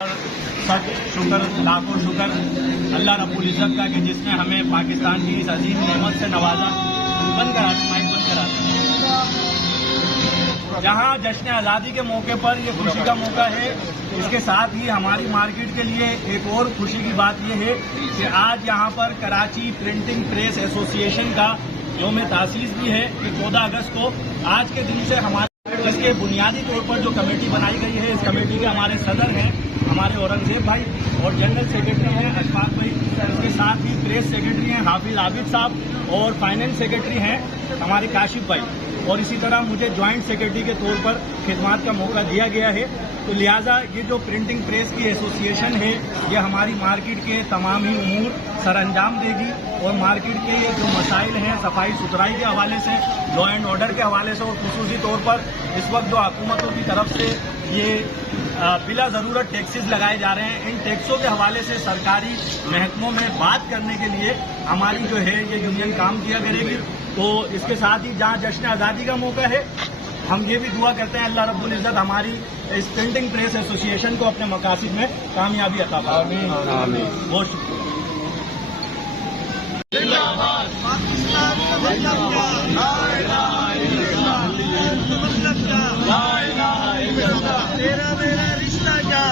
शुक्र लाखों शुक्र अल्लाह रब्बुल इज़्ज़त का कि जिसने हमें पाकिस्तान की इस अजीम नेमत से नवाजा। बंद करा माइक बंद करा। जहां जश्न आज़ादी के मौके पर ये खुशी का मौका है, इसके साथ ही हमारी मार्केट के लिए एक और खुशी की बात यह है कि आज यहां पर कराची प्रिंटिंग प्रेस एसोसिएशन का यौम तासीस भी है कि 14 अगस्त को आज के दिन से हमारे जिसके बुनियादी तौर पर जो कमेटी बनाई गई है, इस कमेटी के हमारे सदर हैं हमारे औरंगजेब भाई और जनरल सेक्रेटरी हैं अशफाक भाई। इसके साथ ही प्रेस सेक्रेटरी हैं हाफिज आबिद साहब और फाइनेंस सेक्रेटरी हैं हमारे काशिफ भाई। और इसी तरह मुझे ज्वाइंट सेक्रेटरी के तौर पर खिदमत का मौका दिया गया है। तो लिहाजा ये जो प्रिंटिंग प्रेस की एसोसिएशन है, ये हमारी मार्केट के तमाम ही उमूर सर अंजाम देगी और मार्केट के ये जो मसाइल हैं सफाई सुथराई के हवाले से, लॉ एंड ऑर्डर के हवाले से और खुसूसी तौर पर इस वक्त जो हुकूमतों की तरफ से ये बिला ज़रूरत टैक्सेस लगाए जा रहे हैं, इन टैक्सों के हवाले से सरकारी महकमों में बात करने के लिए हमारी जो है ये यूनियन काम किया करेगी। तो इसके साथ ही जहाँ जश्न आज़ादी का मौका है, हम ये भी दुआ करते हैं अल्लाह रब्बुल इज़्ज़त हमारी इस प्रिंटिंग प्रेस एसोसिएशन को अपने मकासद में कामयाबी अता फरमाए। बहुत शुक्रिया। तेरा मेरा रिश्ता क्या,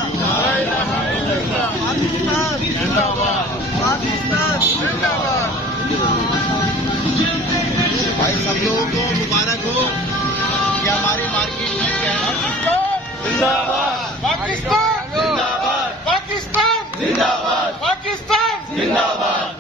पाकिस्तान जिंदाबाद, पाकिस्तान जिंदाबाद। भाई सब लोगों को मुबारक हो कि हमारी मार्केट में क्या है। जिंदाबाद पाकिस्तान, जिंदाबाद पाकिस्तान, जिंदाबाद पाकिस्तान, जिंदाबाद।